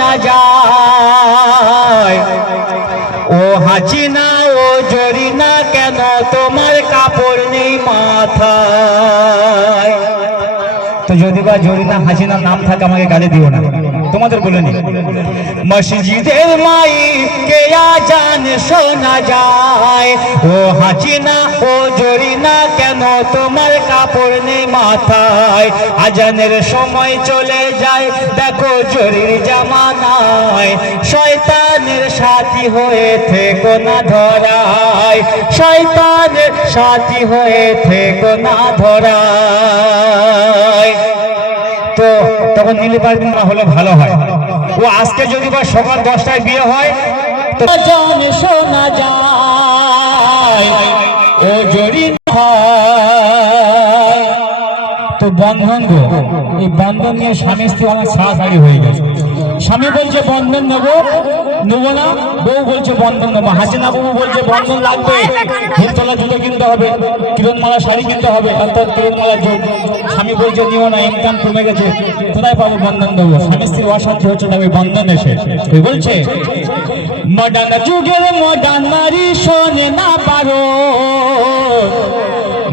শোনা যায়। ও হাসিনা ও জরিনা কেন তোমার কাপড় নেই মাথায়। তো যদি বা জরিনা হাসিনার নাম থাকে আমাকে গালি দিও না, তোমাদের বলে নি। মসজিদের মাইকে আজান শোনা যায়। ও হাসিনা ও জরিনা কেন তোমার কাপড় নেই মাথায়। আজানের সময় চলে যায় দেখো জরির জামানায়। শয়তানের সাথী হয়ে থেকো না ধরায়। শয়তানের সাথী হয়ে থেকো না ধরায়। তো তখন নীলি পারবি না হলে ভালো হয়। ও আজকে যদি বা সকাল 10টায় বিয়ে হয় তো জান শোনা যায়। ও জরিনা তো বন্ধন গো, এই বন্ধন নিয়ে স্বামী স্ত্রী অনেক ছাড়াছাড়ি হয়ে গেছে। স্বামী বলছে বন্ধন নেবো না, বউ বলছে বন্ধন নেবো। হাসিনা বাবু বলছে বন্ধন লাগবে, হিলতলা জুতো কিনতে হবে, কিরণমালা শাড়ি কিনতে হবে, অর্থাৎ কিরণমালা যোগ। স্বামী বলছে নিও না, ইনকাম কমে গেছে, কোথায় পাবো বন্ধন দেবো। স্বামী স্ত্রীর অশান্তি হচ্ছে না, ওই বন্ধন এসে বলছে মডার্ন যুগের মডার্ন নারী শোনে না পারো।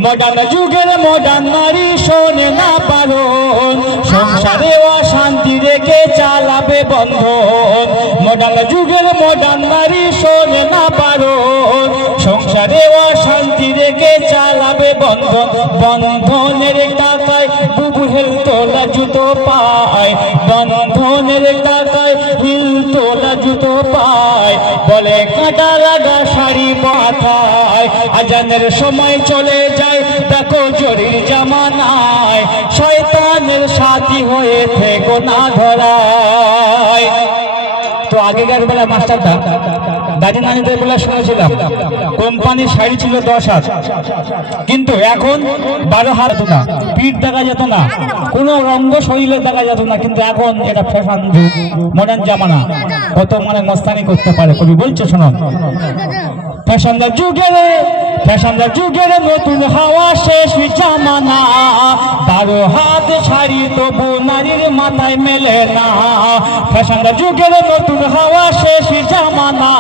মডার্ন যুগের মডার্ন নারী শোনে না পারো। সংসারে অশান্তি রেখে চালাবে বন্ধন। মডার্ন যুগের মডার্ন নারী শোনে না পারো। সংসারে অশান্তি রেখে চালাবে বন্ধন। বন্ধনের টাকায় বুবু হেল তোলা জুতো পায়। বন্ধনের টাকায় হিল তোলা জুতো পায়। বলে কাঁটা লাগা শাড়ি মাথায়। আজানের সময় চলে যায় দেখো জরির জামানায়। শয়তানের সাথী হয়ে থেকো না ধরায়। তো আগেকার বেলা মাস্টারদা দাদি নানিদের বেলা শুনেছিলাম কোম্পানির শাড়ি ছিল 10 হাত, কিন্তু এখন 12 হাত না, পিঠ দেখা যেত না, কোনো রঙ্গ শরীরে দেখা যেত না। কিন্তু এখন এটা ফ্যাশন যুগ, মডার্ন জামানা, কত মানে মস্তানি করতে পারে। কবি বলছে শোনো, ফ্যাশনদার যুগের নতুন হাওয়া শেষ জামানা। 12 হাত শাড়ি তবু নারীর মাথায় মেলে না। ফ্যাশনদার যুগের নতুন হাওয়া শেষ জামানা।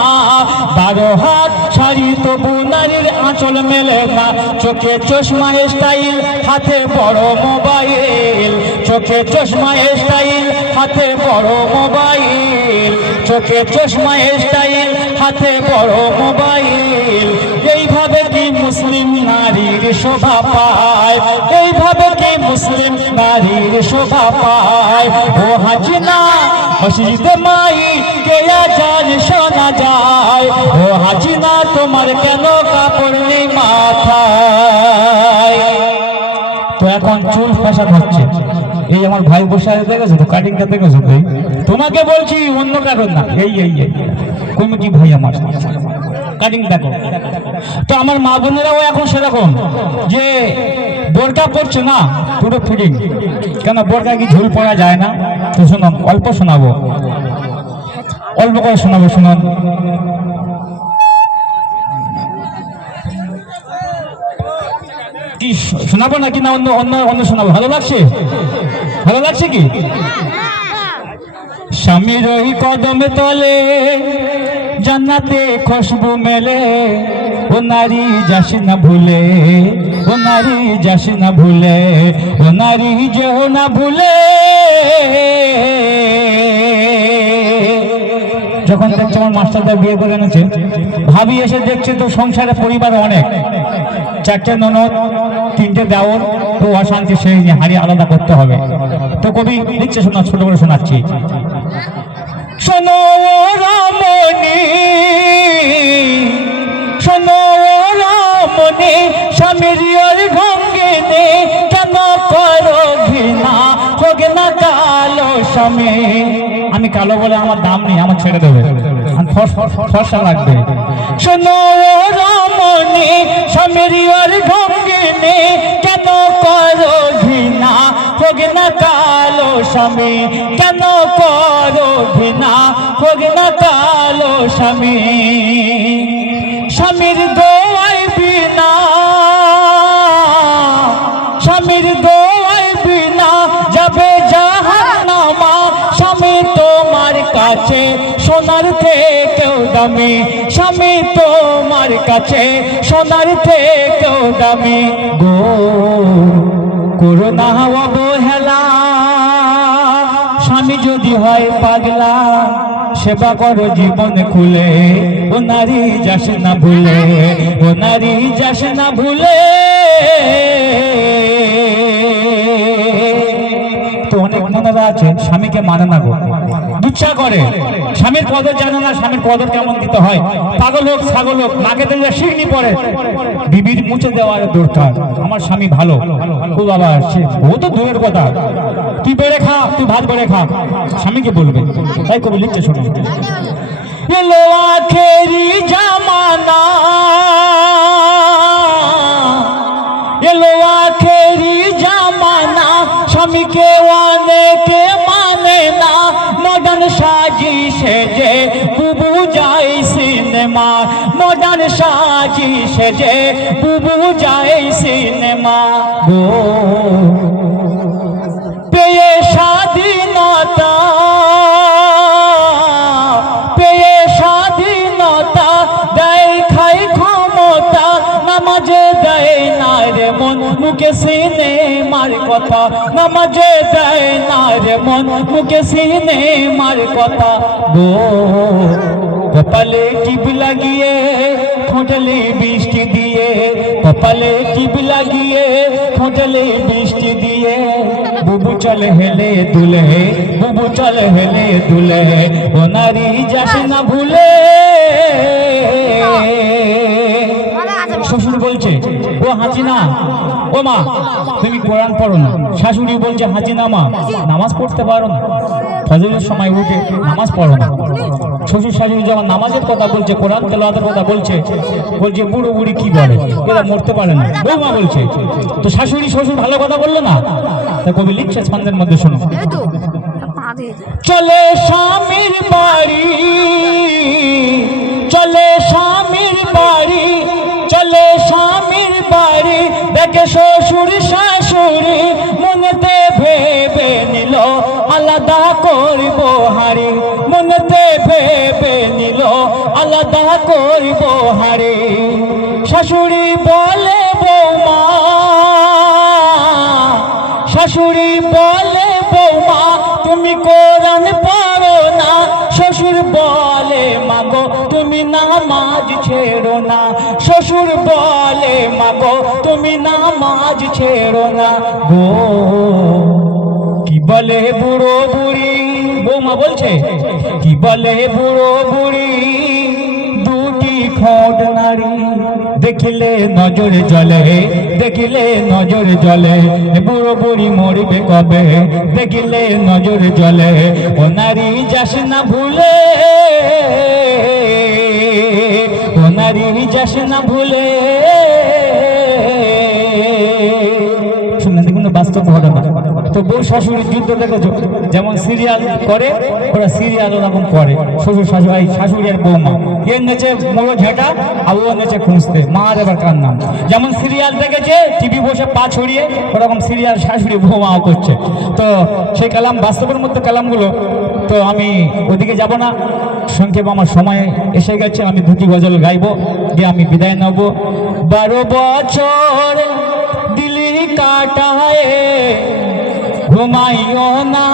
12 হাত শাড়ি তবু নারীর আঁচল মেলে না। চোখে চশমা স্টাইল, হাতে বড় মোবাইল। চোখে চশমা স্টাইল, হাতে বড় মোবাইল। চোখে চশমা স্টাইল, হাতে বড় মোবাইল। এইভাবে কি মুসলিম নারীর শোভা পায়? এইভাবে কি মুসলিম নারীর শোভা পায়? ও হাসিনা মসজিদে মাইকে আজান শোনা যায়। ও হাসিনা তোমার কেন কাপড় নেই মাথায়। তো এখন চুল ফ্যাশন হচ্ছে। এই আমার ভাই বসে আছে, দেখেছো তো কাটিংটা, দেখেছো তো? তোমাকে বলছি, অন্য কারণ না। এই তুমি কি ভাই আমার কাটিং দেখো। তো আমার মা বোনেরাও এখন সেরকম যে বোরকা পড়ছে না, পুরো ফিটিং। কেন বোরকা কি ঝুল পড়া যায় না? তো শুনুন, অল্প শোনাবো, অল্প করে শোনাবো, শুনুন। কি শোনাবো নাকি না অন্য অন্য অন্য শোনাবো? ভালো লাগছে? ভালো লাগছে কি? স্বামীর ওই কদমে তলে জান্নাতে খুশবু মেলে। ও নারী যাস না ভুলে, ও নারী যাস না ভুলে, ও নারী যেও না ভুলে। যখন দেখছে আমার মাস্টারদা বিয়ে করে এনেছে, ভাবি এসে দেখছে তো সংসারে পরিবার অনেক, 4টে ননদ, 3টে দেওর, তো অশান্তি সেই নিয়ে হাড়ি আলাদা করতে হবে। তো কবি লিখছে, শোনা, ছোট করে শোনাচ্ছি। শোনো রামনি, শোনো রামনি, স্বামীর ঢঙ্গিনি কেন করো ঘৃণা? হোক না কালো স্বামী। আমি কালো বলে আমার দাম নেই, আমার ছেড়ে দেবে, ফর্সা লাগবে। শোনো রামনি, স্বামীর ঢঙ্গিনি কেন করো ঘৃণা? হোক না কালো স্বামী, কেন করো ঘৃণা? হোক না কালো স্বামী। স্বামীর দোয়াই বিনা, স্বামীর দোয়াই বিনা যাবে জাহান্নামা। স্বামী তোমার কাছে সোনার থেকেও দামি, স্বামী তোমার কাছে সোনার থেকেও দামি গো। করোনা অবহেলা, স্বামী যদি হয় পাগলা, সেবা করো জীবন খুলে, ও নারী যাস না ভুলে, ও নারী যাস না ভুলে। তো অনেক মনেরা আছে স্বামীকে মানে না গো, দুচ্ছা করে, স্বামীর কদর জানে না, স্বামীর কদর কেমন দিতে হয়। পাগল হোক ছাগল হোক, নাকে দিলে শিখনি পড়ে, বিবির মুছে দেওয়ার দরকার। আমার স্বামী ভালো, ও বাবা সে ও তো দূরের কথা, তুই বেড়ে খা, তুই ভাত বেড়ে খা, স্বামীকে বলবে। তাই কবি লিখছে শোনো, এলো আখেরি জামানা, এলো আখেরি জামানা, স্বামীকে অনেকে মানে না, মডার্ন সাজি সেজে বুবু যাই সিনেমা, মডার্ন সাজি সেজে বুবু যাই সিনেমা গো। পেয়ে স্বাধীনতা, পেয়ে স্বাধীনতা, দেয় খাই ক্ষমতা, নামাজে দেয় না রে মন, মুখে সিনেমার কথা, নামাজে দেয় না রে মন, মুখে সিনেমার কথা গো। কপালে টিপ লাগিয়ে ঠোঁটলে বৃষ্টি দিয়ে, কপালে টিপ লাগিয়ে ঠোঁটলে বৃষ্টি দিয়ে, বুবু চল হেলে দুলে, বুবু চল হেলে দুলে, ও নারী যাস না ভুলে। শ্বশুর বলছে ও হাসিনা, ও মা তুমি কোরআন পড়ো না। শাশুড়ি বলছে হাসিনা মা নামাজ পড়তে পারো না, ফজরের সময় উঠে নামাজ পড়ো না। শ্বশুর শাশুড়ি যখন নামাজের কথা বলছে, কোরআন তেলাওয়াতের কথা বলছে, বলছে বুড়ো বুড়ি কি বলে, এরা মরতে পারে না, বৌমা বলছে। তো শাশুড়ি শ্বশুর ভালো কথা বললো না, তা কবি লিখছে ছন্দের মধ্যে শোনো, চলে স্বামীর বাড়ি, চলে স্বামীর বাড়ি, চলে স্বামীর বাড়ি, দেখে শ্বশুর শাশুড়ি, মনেতে ভেবে নিল আলাদা করব হাড়ি, মনেতে ভেবে নিল আলাদা করব হাড়ি। শাশুড়ি বলে বৌমা, শাশুড়ি বলে বৌমা তুমি কোরআন পড়ো না, শ্বশুর বলে মাগো তুমি নামাজ ছেড়ো না, শ্বশুর বলে মাগো তুমি নামাজ ছেড়ো না গো। কি বলে বুড়ো বুড়ি, বৌমা বলছে কি বলে বুড়ো বুড়ি, দুটি খোঁট নারী দেখিলে নজর জলে, দেখিলে নজর জলে, বুড়ো বুড়ি মরবে কবে, দেখিলে নজর জলে, ও নারী যাস না ভুলে, ও নারী যাস না ভুলে। শুনলেন দেখুন বাস্তব ঘটনা। তো বউ শাশুড়ির যুদ্ধ দেখেছো, যেমন সিরিয়াল করে ওরা সিরিয়াল ওরকম করে, শ্বশুর শাশুড়ি শাশুড়ি আর বৌমা, এর নেচে মোড়ো ঝেঁটা আর ও নেচে খুঁজতে, মা দেবার কার নাম। যেমন সিরিয়াল দেখেছে টিভি বসে পা ছড়িয়ে, ওরকম সিরিয়াল শাশুড়ি বৌমাও করছে। তো সেই কালাম বাস্তবের মধ্যে কালামগুলো, তো আমি ওদিকে যাব না, সংক্ষেপ আমার সময় এসে গেছে, আমি দুটি গজল গাইবো দিয়ে আমি বিদায় নেব। 12 বছর দিলি কাটায় ঘুমাইও না।